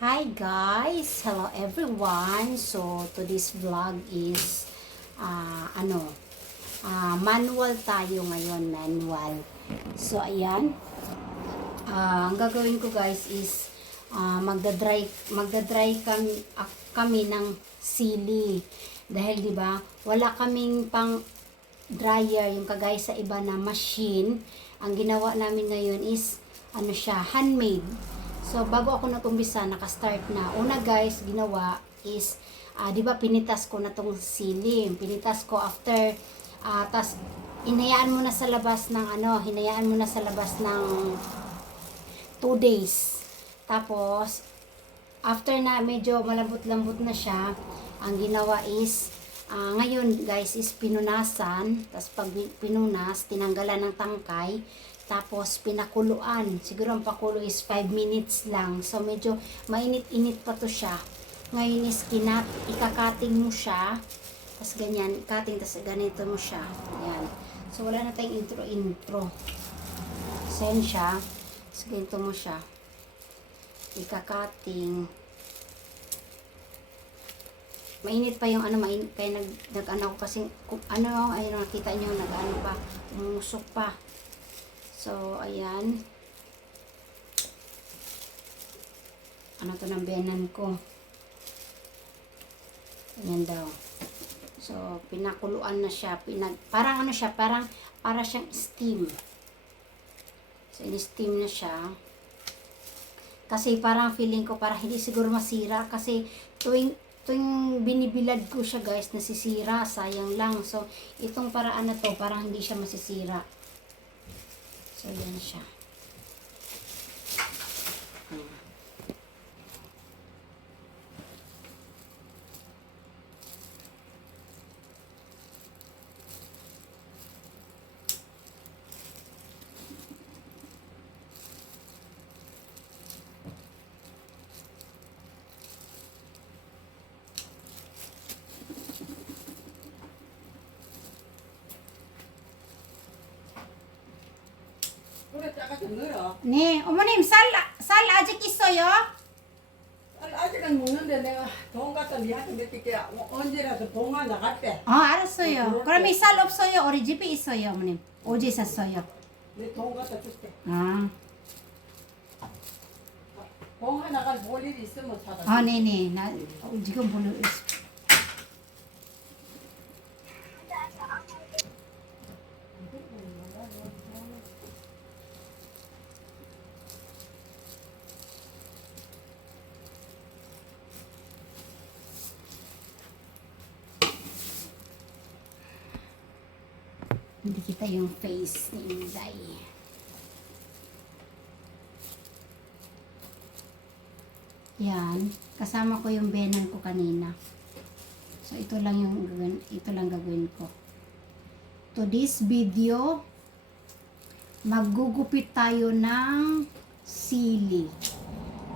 Hi guys! Hello everyone! So, today's vlog is ah, ano ah, manual tayo ngayon, manual. So, ayan. Ah, ang gagawin ko guys is ah, magda-dry magda-dry kami, ah, kami ng sili. Dahil 'di ba, wala kaming pang dryer yung kagaya sa iba na machine. Ang ginawa namin ngayon is ano siya, handmade. So, bago ako natumbisa, naka-start na. Una guys, ginawa is, ah, di ba, pinitas ko na tong sili. Pinitas ko after, ah, tas, hinayaan mo na sa labas ng, ano, hinayaan mo na sa labas ng 2 days. Tapos, after na medyo malambot-lambot na siya, ang ginawa is, ah, ngayon guys, is pinunasan. Tapos pag pinunas, tinanggalan ng tangkay. Tapos pinakuluan. Siguro ang pakulo is 5 minutes lang. So medyo mainit-init pa to siya. Ngayon is kinat, ikakating mo siya. Tapos ganyan, cutting, tapos ganito mo siya. Ayan. So wala na tayong intro-intro. Send siya. Tapos ganito mo siya. Ikakating. Mainit pa yung ano, mainit, kaya nag, nag ano ko kasi, ano, ayun, nakita nyo, nag ano pa, umusok pa. So, ayan. Ano to ng benan ko. Ayan daw. So, pinakuluan na siya. Pinag, parang ano siya, parang, para siyang steam. So, in-steam na siya. Kasi parang feeling ko, para hindi siguro masira. Kasi tuwing, tuwing binibilad ko siya guys, nasisira. Sayang lang. So, itong paraan na to, parang hindi siya masisira. So, yan siya. Ayan. 그래 늘어. 네, 어머님 쌀, 쌀 아직 있어요? 아니, 아직은 먹는데 내가 돈 갖다 니한테 맡길게 언제라도 봉화 나갈 어, 알았어요. 그럼 이 쌀 없어요? 우리 집에 있어요, 어머님. 어제 샀어요. 때내돈 갖다 줄게. 아, 봉화 나갈 볼 일이 있으면 사다. 아, 네네. 나 어, 지금 보는 Hindi kita yung face ni Inday. Yan. Kasama ko yung benan ko kanina. So, ito lang yung gagawin, ito lang gagawin ko. To this video, maggugupit tayo ng sili.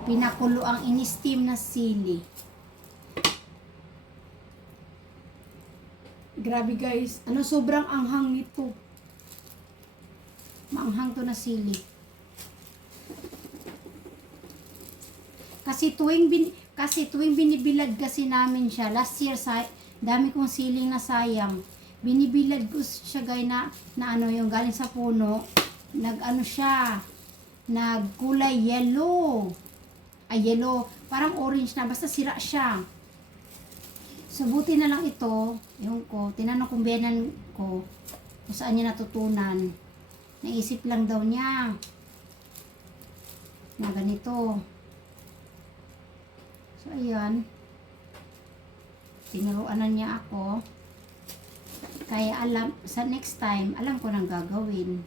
Pinakulo ang in-steam na sili. Grabe guys, ano sobrang anghang nito. Maanghang to na sili. Kasi tuwing bin, kasi tuwing binibilad kasi namin siya, last year sa dami kong siling na sayang. Binibilad ko siya gay na, na ano yung galing sa puno, nag ano siya, nagkulay yellow. Ay yellow, parang orange na, basta sira siya. So, buti na lang ito, yung ko, tinanong kong benan ko, kung saan niya natutunan. Naisip lang daw niya, na ganito. So, ayan. Tinuruan na niya ako. Kaya alam, sa next time, alam ko nang gagawin.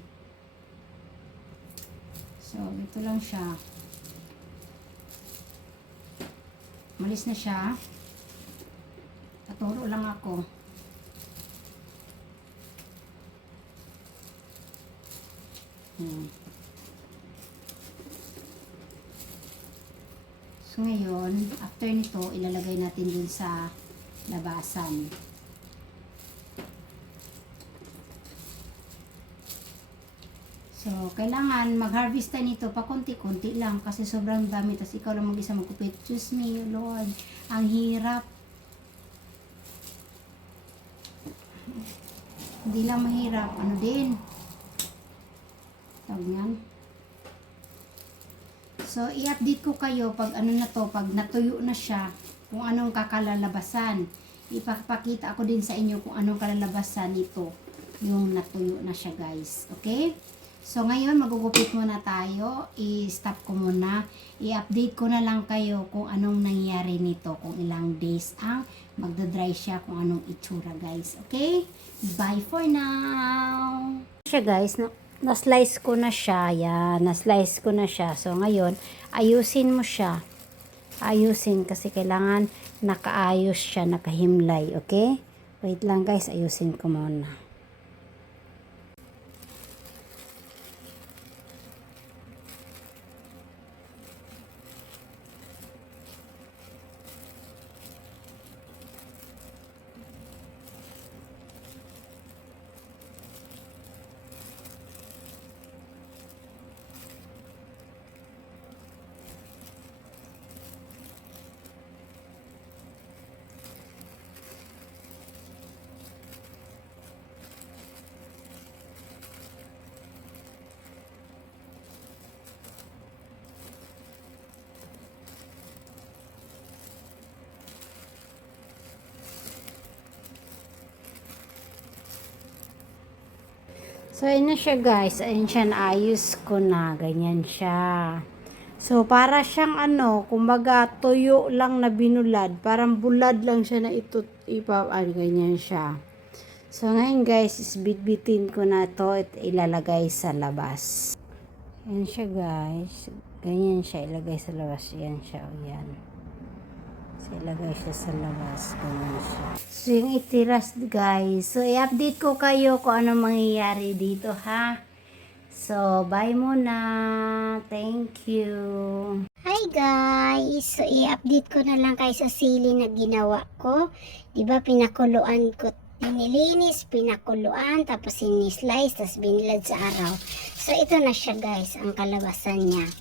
So, ito lang siya. Malis na siya. Paturo lang ako. Hmm. So ngayon, after nito, ilalagay natin dun sa labasan. So kailangan mag-harvest tayo nito pa konti-konti lang kasi sobrang dami. Tapos ikaw lang mag-isa magkupit. Diyos me, Lord. Ang hirap. Hindi lang mahirap. Ano din? Tawag yan. So, i-update ko kayo pag ano na to, pag natuyo na siya, kung anong kakalalabasan. Ipapakita ako din sa inyo kung anong kalalabasan nito yung natuyo na siya guys. Okay? So ngayon magugupit muna tayo. I-stop ko muna. I-update ko na lang kayo kung anong nangyari nito. Kung ilang days ang magdadry siya. Kung anong itsura guys. Okay? Bye for now! Siya guys, na, na-slice ko na siya. Yan, na-slice ko na siya. So ngayon, ayusin mo siya. Ayusin kasi kailangan nakaayos siya, nakahimlay. Okay? Wait lang guys, ayusin ko muna. So, ayun na siya guys. Ayun siya, naayos ko na. Ganyan siya. So, para siyang ano, kumbaga tuyo lang na binulad. Parang bulad lang siya na ito, ipa, ah, ganyan siya. So, ngayon guys, is bitbitin ko na to at ilalagay sa labas. Yan siya guys. Ganyan siya, ilagay sa labas. Yan siya, o yan. So, ilagay siya sa labas. Ganyan siya. So, yung itiras, guys. So, i-update ko kayo kung ano mangyayari dito, ha? So, bye muna. Thank you. Hi, guys. So, i-update ko na lang kayo sa sili na ginawa ko. Di ba pinakuluan ko nilinis, pinakuluan, tapos sinislice, tapos binilad sa araw. So, ito na siya, guys, ang kalabasan niya.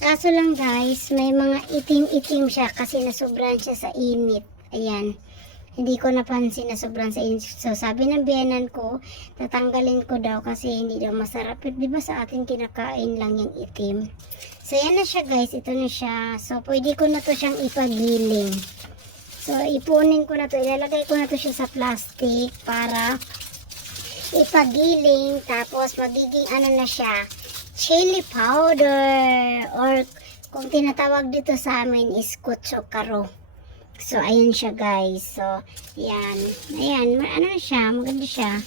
Kaso lang guys, may mga itim-itim siya kasi nasobrahan siya sa init. Ayan. Hindi ko napansin na sobrang sa init. So sabi ng biyanan ko, tatanggalin ko daw kasi hindi daw masarap. Di ba sa atin kinakain lang yung itim. So yan na siya guys, ito na siya. So pwede ko na to siyang ipagiling. So ipunin ko na to, ilalagay ko na to siya sa plastic para ipagiling. Tapos magiging ano na siya, chili powder or kung tinatawag dito sa amin is kutso karo. So, ayun siya guys. So, yan. Ayan, ma- ano na siya, maganda siya.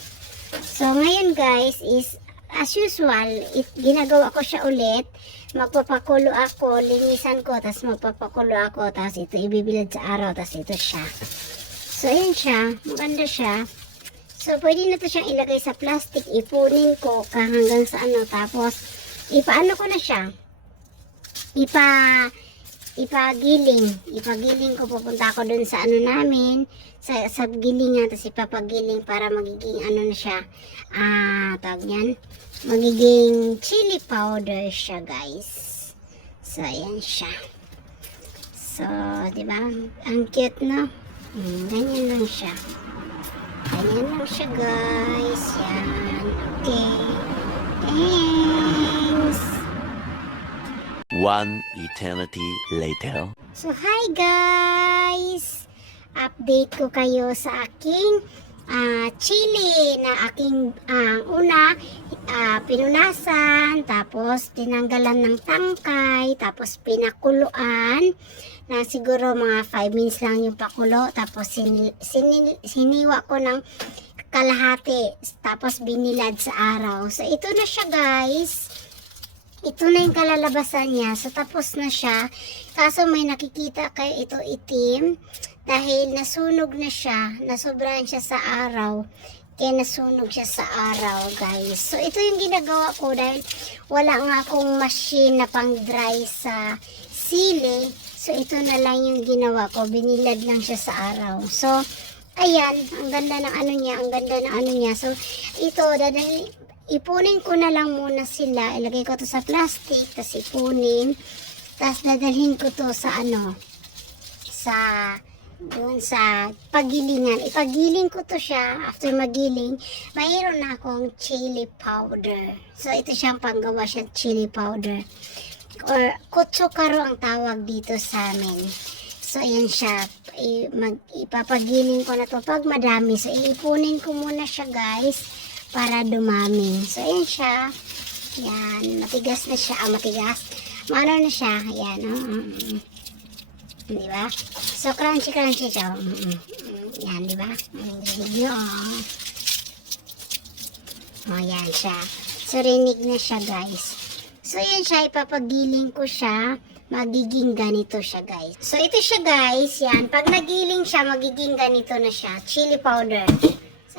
So, ngayon guys is as usual, it, ginagawa ko siya ulit. Magpapakulo ako, linisan ko, tapos magpapakulo ako, tapos ito ibibilad sa araw, tapos ito siya. So, ayun siya. Maganda siya. So, pwede na to siyang ilagay sa plastic. Ipunin ko hanggang sa ano. Tapos, ipaano ko na siya. Ipa, ipagiling. Ipagiling ko. Pupunta ako dun sa ano namin. Sa, sa gilingan. Tapos ipapagiling para magiging ano na siya. Ah, tawag niyan. Magiging chili powder siya, guys. So, ayan siya. So, di ba? Ang cute, no? Hmm, ganyan lang siya. Ayan lang siya guys. Yan. Okay. Thanks. One eternity later. So hi guys. Update ko kayo sa aking ah, chili na aking ah, una ah, pinunasan tapos tinanggalan ng tangkay tapos pinakuluan na siguro mga 5 minutes lang yung pakulo tapos sini, sini, siniwa ko ng kalahati tapos binilad sa araw so ito na siya guys ito na yung kalalabasan niya. So tapos na siya. Kaso may nakikita kayo ito itim dahil nasunog na siya. Nasobrahan siya sa araw. Kaya nasunog siya sa araw guys. So ito yung ginagawa ko dahil wala nga akong machine na pang dry sa sili. So ito na lang yung ginawa ko. Binilad lang siya sa araw. So ayan. Ang ganda ng ano niya. Ang ganda ng ano niya. So ito dadali ipunin ko na lang muna sila. Ilagay ko to sa plastic, tapos ipunin. Tapos dadalhin ko to sa ano, sa doon sa pagilingan. Ipagiling ko to siya. After magiling, mayroon na akong chili powder. So, ito siyang panggawa siya chili powder. Or kutsukaro ang tawag dito sa amin. So, ayan siya. I, mag, ipapagiling ko na to pag madami. So, iipunin ko muna siya guys para dumami. So, ayan siya. Yan. Matigas na siya. Ah, matigas. Maano na siya. Ayan. Oh, mm, mm. Di ba? So, crunchy, crunchy siya. Mm, mm. Yan, di ba? Nyo. oh. Oh, yan siya. So, rinig na siya, guys. So, yan siya. Ipapagiling ko siya. Magiging ganito siya, guys. So, ito siya, guys. Yan. Pag nagiling siya, magiging ganito na siya. Chili powder.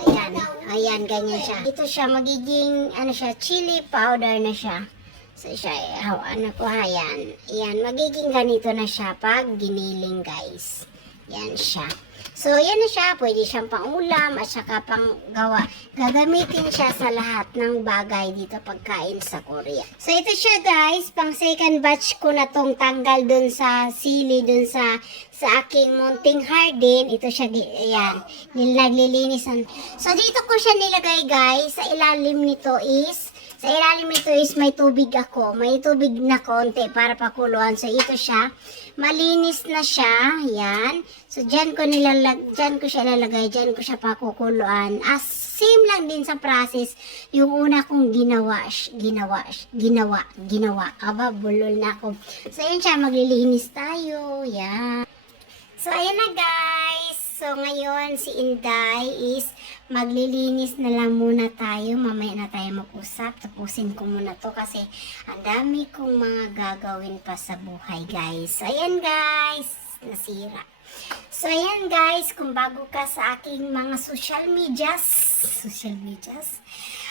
Ayan. Ayan, ganyan siya. Ito siya, magiging, ano siya, chili powder na siya. So, siya, oh, ano ko ha, yan. Yan, magiging ganito na siya pag giniling, guys. Yan siya. So, yan na siya. Pwede siyang pangulam at saka pang gawa. Gagamitin siya sa lahat ng bagay dito pagkain sa Korea. So, ito siya guys. Pang second batch ko na tong tanggal dun sa sili, dun sa sa aking munting harden. Ito siya, ayan. Nil naglilinisan. So, dito ko siya nilagay guys. Sa ilalim nito is sa ilalim nito is may tubig ako. May tubig na konti para pakuluan. So, ito siya. Malinis na siya. Yan. So, dyan ko, nilalag, dyan ko siya lalagay. Dyan ko siya pakukuluan. As same lang din sa process yung una kong ginawa. Ginawa. Ginawa. Ginawa. Aba, bulol na ako. So, yan siya. Maglilinis tayo. Yan. So, ayan na guys. So, ngayon si Inday is maglilinis na lang muna tayo. Mamaya na tayo mag-usap. Tapusin ko muna to kasi ang dami kong mga gagawin pa sa buhay guys. So, ayan guys. Nasira. So, ayan guys. Kung bago ka sa aking mga social medias, social medias,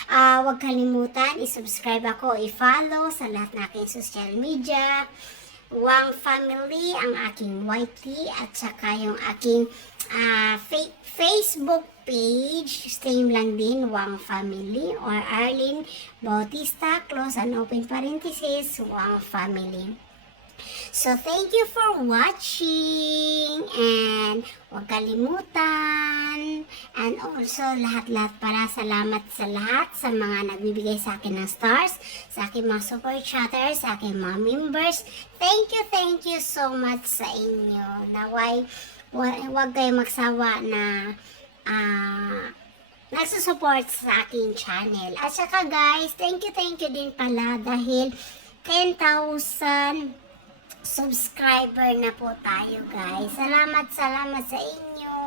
ah huwag kalimutan, i-subscribe ako, i-follow sa lahat ng aking social media. Wang Family, ang aking YT, at saka yung aking ah, fa- Facebook page, same lang din, Wang Family, or Arlene Bautista, close and open parenthesis, Wang Family. So, thank you for watching and huwag kalimutan and also lahat-lahat para salamat sa lahat sa mga nagbibigay sa akin ng stars, sa aking mga super chatters, sa aking mga members. Thank you, thank you so much sa inyo. Naway, wa- huwag kayo magsawa na ah nagsusupport sa aking channel. At saka guys, thank you, thank you din pala dahil 10,000 subscriber na po tayo guys. Salamat, salamat sa inyo.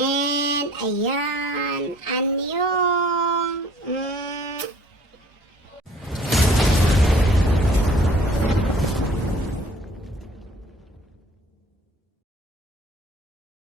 And ayan, anyong. Mm.